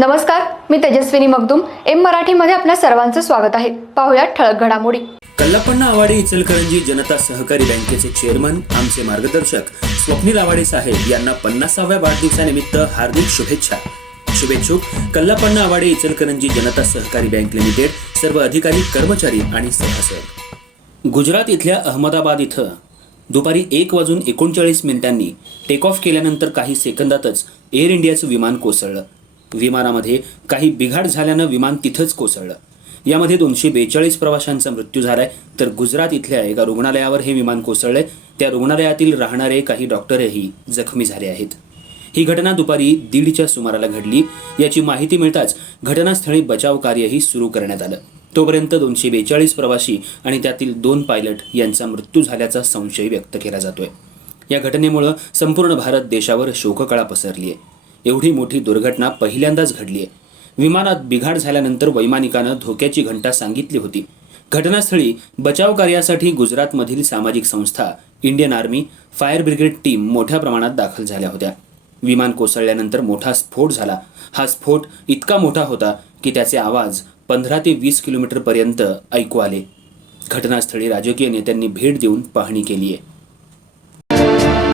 नमस्कार मी तेजस्विनी मगदुम. एम मराठीमध्ये आपल्या सर्वांचं स्वागत आहे. पाहुयात ठळक घडामोडी. कल्लापण्णा आवाडे इचलकरंजी जनता सहकारी बँकेचे चेअरमन आमचे मार्गदर्शक स्वप्नील आवाडे साहेब यांना पन्नासाव्या वाढदिवसानिमित्त हार्दिक शुभेच्छा. शुभेच्छुक कल्लापण्णा आवाडे इचलकरंजी जनता सहकारी बँक लिमिटेड सर्व अधिकारी कर्मचारी आणि सभासद. गुजरात इथल्या अहमदाबाद इथं दुपारी एक वाजून एकोणचाळीस मिनिटांनी टेक ऑफ केल्यानंतर काही सेकंदातच एअर इंडियाचं विमान कोसळलं. विमानामध्ये काही बिघाड झाल्यानं विमान तिथंच कोसळलं. यामध्ये दोनशे बेचाळीस प्रवाशांचा मृत्यू झालाय. तर गुजरात इथल्या एका रुग्णालयावर हे विमान कोसळलंय. त्या रुग्णालयातील राहणारे काही डॉक्टरही जखमी झाले आहेत. ही घटना दुपारी दीडच्या सुमाराला घडली. याची माहिती मिळताच घटनास्थळी बचाव कार्यही सुरू करण्यात आलं. तोपर्यंत दोनशे बेचाळीस प्रवासी आणि त्यातील दोन पायलट यांचा मृत्यू झाल्याचा संशय व्यक्त केला जातोय. या घटनेमुळं संपूर्ण भारत देशावर शोककळा पसरली आहे एवढी मोठी दुर्घटना पहिल्यांदाच घडली आहे विमानात बिघाड झाल्यानंतर वैमानिकानं धोक्याची घंटा सांगितली होती. घटनास्थळी बचाव कार्यासाठी गुजरातमधील सामाजिक संस्था Indian army fire brigade team मोठ्या प्रमाणात दाखल झाल्या होत्या. विमान कोसळल्यानंतर मोठा स्फोट झाला. हा स्फोट इतका मोठा होता की त्याचे आवाज पंधरा ते वीस किलोमीटरपर्यंत ऐकू आले. घटनास्थळी राजकीय नेत्यांनी भेट देऊन पाहणी केली आहे